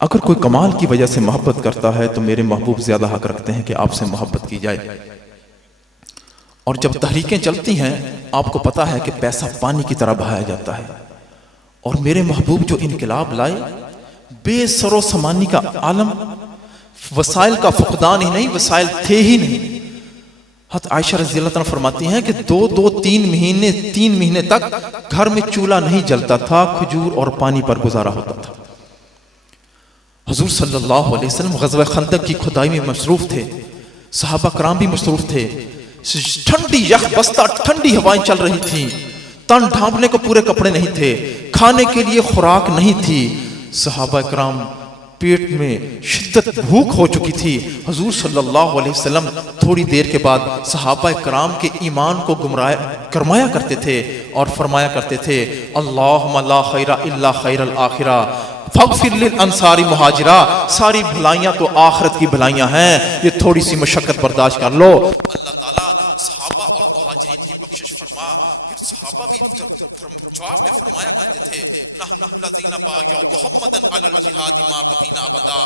اگر کوئی کمال کی وجہ سے محبت کرتا ہے تو میرے محبوب زیادہ حق رکھتے ہیں کہ آپ سے محبت کی جائے. اور جب تحریکیں چلتی ہیں آپ کو پتا ہے کہ پیسہ پانی کی طرح بہایا جاتا ہے، اور میرے محبوب جو انقلاب لائے، بے سر و سامانی کا عالم، وسائل کا فقدان ہی نہیں، وسائل تھے ہی نہیں. حضرت عائشہ رضی اللہ عنہا فرماتی ہیں کہ تین مہینے تک گھر میں چولہا نہیں جلتا تھا، کھجور اور پانی پر گزارا ہوتا تھا. حضور صلی اللہ علیہ وسلم غزوہ خندق کی کھدائی میں مصروف تھے، صحابہ کرام بھی مصروف تھے. ٹھنڈی یخ بستہ ٹھنڈی ہوائیں چل رہی تھیں، تن ڈھانپنے کو پورے کپڑے نہیں تھے، کھانے کے لیے خوراک نہیں تھی. صحابہ کرام پیٹ میں شدت بھوک ہو چکی تھی. حضور صلی اللہ علیہ وسلم تھوڑی دیر کے بعد صحابہ کرام کے ایمان کو گرمایا کرتے تھے اور فرمایا کرتے تھے، اللہم لا خیر الا خیر الآخرہ فاغفر للانصار مہاجرہ. ساری بھلائیاں تو آخرت کی بھلائیاں ہیں، یہ تھوڑی سی مشقت برداشت کر لو. اللہ تعالیٰ صحابہ اور مہاجرین کی بخشش فرما. پھر صحابہ بھی جواب میں فرمایا کرتے تھے، نحن الذین بایعوا محمدا علی الجہاد ما بقینا ابدا.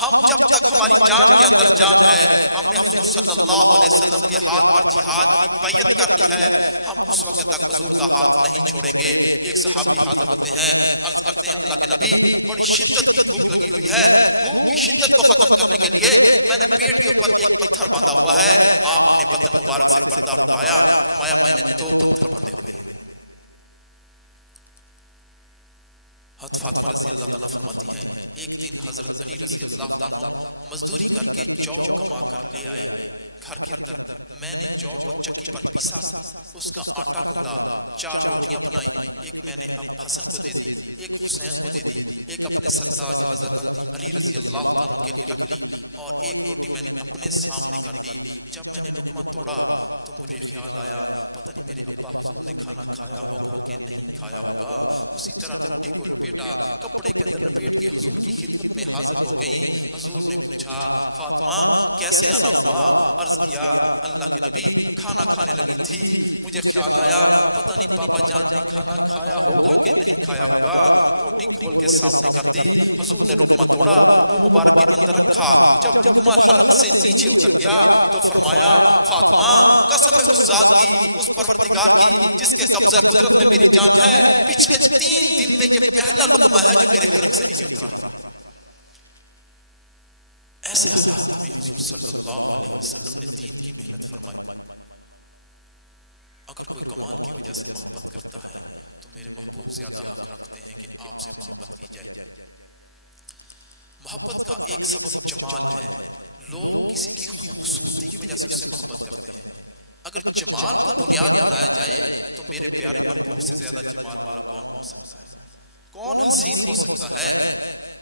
ہم جب تک ہماری جان کے اندر جان ہے، ہم نے حضور صلی اللہ علیہ وسلم کے ہاتھ پر جہاد کی بیعت کر لی ہے، ہم اس وقت تک حضور کا ہاتھ نہیں چھوڑیں گے. ایک صحابی حاضر ہوتے ہیں، عرض کرتے ہیں، اللہ کے نبی بڑی شدت کی بھوک لگی ہوئی ہے، بھوک کی شدت کو ختم کرنے کے لیے میں نے پیٹ کے اوپر ایک پتھر باندھا ہوا ہے. آپ نے بطن مبارک سے پردہ اٹھایا، فرمایا میں نے 2 پتھر باندھے ہوئے. حضرت فاطمہ رضی اللہ عنہا فرماتی ہیں، ایک دن حضرت علی رضی اللہ عنہ مزدوری کر کے جو کما کر لے آئے. گھر کے اندر میں نے جو کو چکی پر پیسا، اس کا آٹا گوندا، 4 روٹیاں بنائی. ایک میں نے اب حسن کو دے دی، ایک حسین کو دے دی، ایک اپنے سرتاج حضرت علی رضی اللہ عنہ کے لیے رکھ لی، اور ایک روٹی میں نے اپنے سامنے کر دی. جب میں نے لقمہ توڑا تو مجھے خیال آیا، پتہ نہیں میرے ابا حضور نے کھانا کھایا ہوگا کہ نہیں کھایا ہوگا. اسی طرح روٹی کو لپیٹا، کپڑے کے اندر لپیٹ کے حضور کی خدمت میں حاضر ہو گئی. حضور نے پوچھا، فاطمہ کیسے آنا ہوا؟ عرض کیا، اللہ کے نبی کھانا کھانے لگی تھی، مجھے خیال آیا پتہ نہیں بابا جان نے کھانا کھایا ہوگا کہ نہیں کھایا ہوگا. روٹی کھول کے سامنے کر دی. حضور نے لقمہ توڑا، منہ مبارک کے اندر رکھا. جب لقمہ حلق سے نیچے اتر گیا تو فرمایا، فاطمہ قسم ہے اس ذات کی، اس پروردگار کی جس کے قبضہ قدرت میں میری جان ہے، پچھلے 3 دن میں یہ پہلا لقمہ ہے جو میرے حلق سے نیچے اترا ہے. ایسے حالات میں حضور صلی اللہ علیہ وسلم نے دین کی محنت فرمائی. اگر کوئی کمال کی وجہ سے محبت کرتا ہے تو میرے محبوب زیادہ حق رکھتے ہیں کہ آپ سے محبت کی جائے. محبت کا ایک سبب جمال ہے. لوگ کسی کی خوبصورتی کی وجہ سے اس سے محبت کرتے ہیں. اگر جمال کو بنیاد بنایا جائے تو میرے پیارے محبوب سے زیادہ جمال والا کون ہو سکتا ہے؟ کون حسین ہو سکتا ہے؟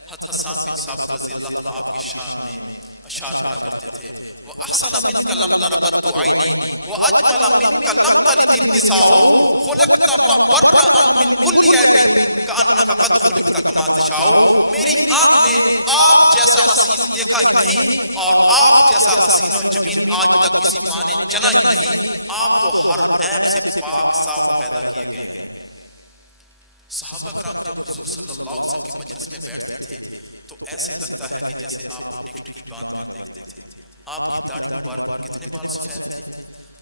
حضرت حسان بن ثابت رضی اللہ عنہ آپ کی شان میں اشعار پڑھا کرتے تھے، وَأَحْسَنَ مِنْكَ لَمْ تَرَ قَطُّ عَيْنِي وَأَجْمَلَ مِنْكَ لَمْ تَلِدِ النِّسَاءُ خُلِقْتَ مُبَرَّأً مِنْ كُلِّ عَيْبٍ كَأَنَّكَ قَدْ خُلِقْتَ كَمَا تَشَاءُ. میری آنکھ نے آپ جیسا حسین دیکھا ہی نہیں، اور آپ جیسا حسین و جمیل آج تک کسی ماں نے جنا ہی نہیں. آپ تو ہر عیب سے پاک صاف پیدا کیے گئے ہیں. صحابہ کرام جب حضور صلی اللہ علیہ وسلم کی مجلس میں بیٹھتے تھے تو ایسے لگتا ہے کہ جیسے آپ کو ٹکٹ ہی باندھ کر دیکھتے تھے. آپ کی داڑھی مبارک میں کتنے بال سفید تھے،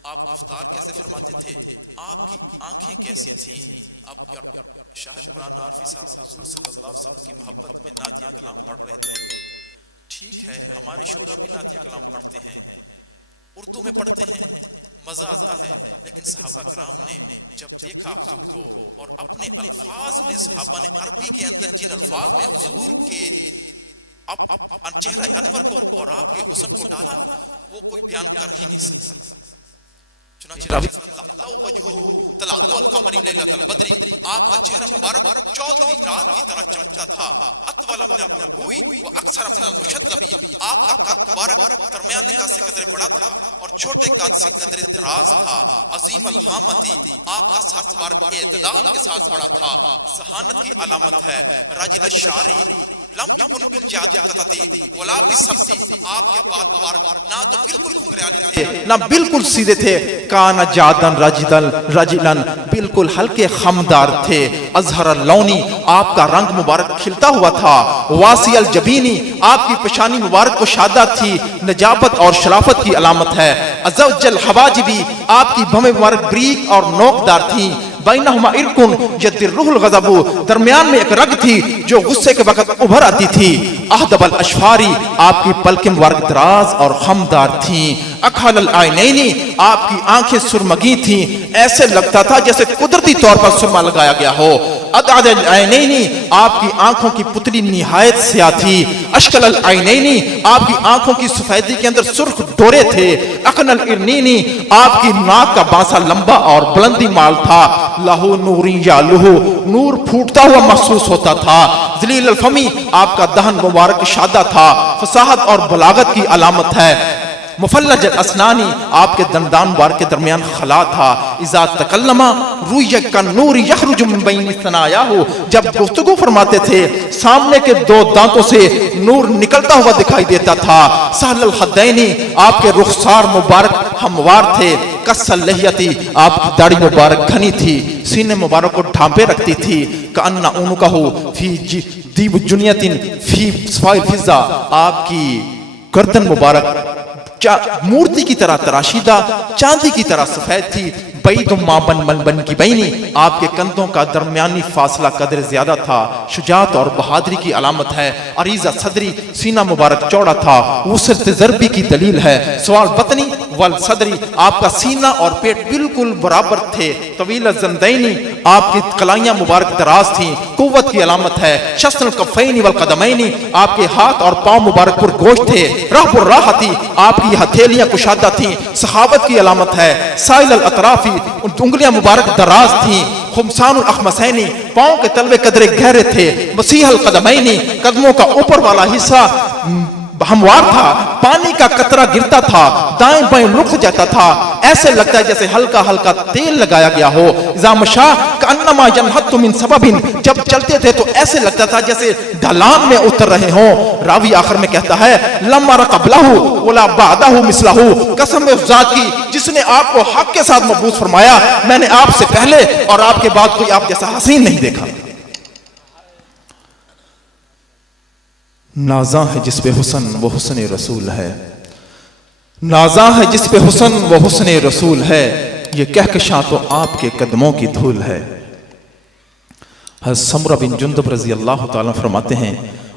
آپ گفتار کیسے فرماتے تھے، آپ کی آنکھیں کیسی تھیں. اب شاہد عمران عارفی صاحب حضور صلی اللہ علیہ وسلم کی محبت میں نعتیہ کلام پڑھ رہے تھے. ٹھیک ہے، ہمارے شعرا بھی نعتیہ کلام پڑھتے ہیں، اردو میں پڑھتے ہیں، مزہ آتا ہے، لیکن صحابہ کرام نے جب دیکھا حضور کو اور اپنے الفاظ میں صحابہ نے عربی کے اندر جن الفاظ میں حضور کے چہرہ انور کو اور آپ کے حسن کو ڈالا وہ کوئی بیان کر ہی نہیں سکتا. چنانچہ آپ کا چہرہ مبارک 14ویں رات کی طرح چمکتا تھا. اطول من البرقوی و اکثر من المشذبی. آپ کا قد مبارک درمیانے قد سے قدرے بڑا تھا اور چھوٹے قد سے قدرے دراز تھا. عظیم الحامتی. آپ کا سر مبارک اعتدال کے ساتھ بڑا تھا. ذہانت کی علامت ہے. راجل الشعری لم یکن بالجعد قطتی ولا بالسبتی، آپ کے بال مبارک نہ تو بالکل گھنگریالے تھے نہ بالکل سیدھے تھے، کانا جادن رجلن بالکل ہلکے خمدار تھے، ازہر اللونی آپ کا رنگ مبارک کھلتا ہوا تھا، واسی الجبینی آپ کی پیشانی مبارک کشادہ تھی، نجابت اور شرافت کی علامت ہے، ازوج الحواجبی آپ کی بھویں مبارک بریک اور نوکدار تھیں، بینہما ارکن یدرہ الغضب درمیان میں ایک رگ تھی جو غصے کے وقت ابھر آتی تھی، اہدب الاشفاری آپ کی پلکیں مبارک دراز اور خمدار تھیں، اکحل العینینی آپ کی آنکھیں سرمگی تھیں، ایسے لگتا تھا جیسے قدرتی طور پر سرما لگایا گیا ہو، ادعد العینینی آپ کی آنکھوں کی پتلی نہایت سیاہ تھی، اشکل العینینی آپ کی آنکھوں کی سفیدی کے اندر سرخ ڈورے تھے، اقن الارنینی آپ کی ناک کا بانسا لمبا اور بلندی مال تھا، لہو نوری یا لہو نور پھوٹتا ہوا محسوس ہوتا تھا، ذلیل الفمی آپ کا دہن مبارک شادہ تھا، فصاحت اور بلاغت کی علامت ہے، مفلج الاسنانی آپ کے دندان مبارک کے درمیان خلا تھا، اذا تکلم روی کالنور یخرج من بین ثنایاہ جب گفتگو فرماتے تھے سامنے کے دو دانتوں سے نور نکلتا ہوا دکھائی دیتا تھا، سہل الخدینی آپ کے رخسار مبارک ہموار تھے، کس اللحیتی آپ کی داڑھی مبارک گھنی تھی، سینے مبارک کو ڈھانپے رکھتی تھی، کأن عنقہ فی دیب جنیت فی صفائل فضہ آپ کی گردن مبارک مورتی کی طرح تراشیدہ چاندی کی طرح سفید تھی، بعید ما بن ملبن کی بینی آپ کے کندھوں کا درمیانی فاصلہ قدر زیادہ تھا، شجاعت اور بہادری کی علامت ہے، عریضہ صدری سینہ مبارک چوڑا تھا، وسعت ضربی کی دلیل ہے، سوال بطنی والصدری آپ کا سینہ اور پیٹ بالکل برابر تھے، طویل الزندینی آپ کی کلائیاں مبارک دراز تھیں، قوت کی علامت ہے، شسن الکفین والقدمین آپ کے ہاتھ اور پاؤں مبارک پر گوشت تھے، رحب الراحتی آپ کی ہتھیلیاں کشادہ تھیں، سخاوت کی علامت ہے، سائل الاطرافی انگلیاں مبارک دراز تھیں، خمسان الاخمسینی پاؤں کے تلوے قدرے گہرے تھے، مسیح القدمینی قدموں کا اوپر والا حصہ ہموار تھا، پانی کا قطرہ گرتا تھا، دائیں بائیں رک جاتا تھا، ایسے لگتا ہے جیسے ہلکا ہلکا تیل لگایا گیا ہو، اذا مشا کانما ینحط من سبب جب چلتے تھے تو ایسے لگتا تھا جیسے ڈھلان میں اتر رہے ہوں، راوی آخر میں کہتا ہے لم ار قبلہ ولا بعدہ مثلہ، قسم اس ذات کی جس نے آپ کو حق کے ساتھ مبعوث فرمایا میں نے آپ سے پہلے اور آپ کے بعد کوئی آپ جیسا حسین نہیں دیکھا۔ نازاں ہے جس پہ حسن وہ حسن رسول ہے، نازاں ہے جس پہ حسن وہ حسن رسول ہے، یہ کہکشاں تو آپ کے قدموں کی دھول ہے۔ حضرت سمرہ بن جندب رضی اللہ تعالیٰ فرماتے ہیں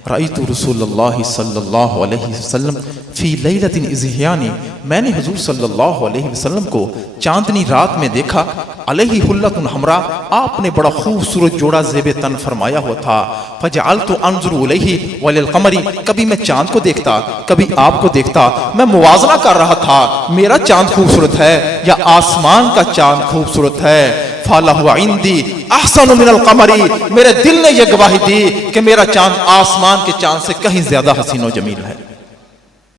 رأیت رسول اللہ صلی اللہ علیہ وسلم فی لیلۃ اذہیانی میں نے حضور صلی اللہ علیہ وسلم کو چاندنی رات میں دیکھا، علیہ حلۃ حمراء آپ نے بڑا خوبصورت جوڑا زیب تن فرمایا ہوا تھا، فجعلت انظر الیہ وللقمر کبھی میں چاند کو دیکھتا کبھی آپ کو دیکھتا، میں موازنہ کر رہا تھا میرا چاند خوبصورت ہے یا آسمان کا چاند خوبصورت ہے، فَلَهُ عِنْدِي احسن من القمر میرے دل نے یہ گواہی دی کہ میرا چاند آسمان کے چاند سے کہیں زیادہ حسین و جمیل ہے۔